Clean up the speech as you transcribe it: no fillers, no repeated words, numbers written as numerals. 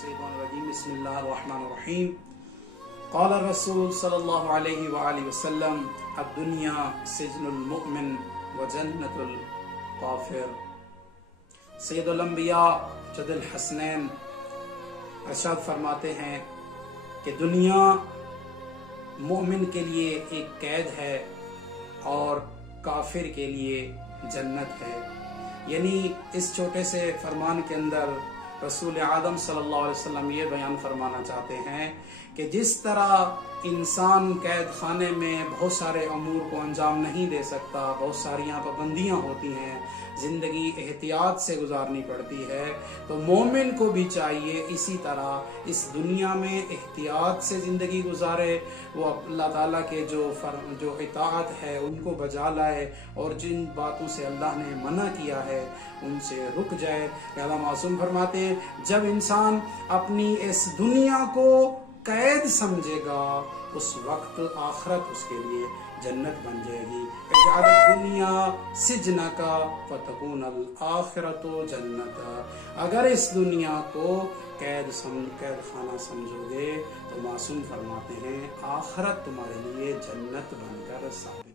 الشیطان الرجیم بسم اللہ الرحمن الرحیم قال الرسول صلی اللہ علیہ وآلہ وسلم الدنیا سجن المؤمن وجنت الکافر۔ سید الانبیاء جد الحسنین ارشاد فرماتے ہیں کہ دنیا مومن کے لیے ایک قید ہے اور کافر کے لیے جنت ہے۔ یعنی اس چھوٹے سے فرمان کے اندر رسول اعظم صلی اللہ علیہ وسلم یہ بیان فرمانا چاہتے ہیں کہ جس طرح انسان قید خانے میں بہت سارے امور کو انجام نہیں دے سکتا، بہت ساری پابندیاں ہوتی ہیں، زندگی احتیاط سے گزارنی پڑتی ہے، تو مومن کو بھی چاہیے اسی طرح اس دنیا میں احتیاط سے زندگی گزارے، وہ اللہ تعالیٰ کے جو اطاعت ہے ان کو بجا لائے اور جن باتوں سے اللہ نے منع کیا ہے ان سے رک جائے۔ لہذا معصوم فرماتے ہیں جب انسان اپنی اس دنیا کو قید سمجھے گا اس وقت آخرت اس کے لیے جنت بن جائے گی۔ اجعل الدنیا سجنک فتکون الآخرت جنت۔ اگر اس دنیا کو قید خانہ سمجھو گے تو معصوم فرماتے ہیں آخرت تمہارے لیے جنت بن کر ثابت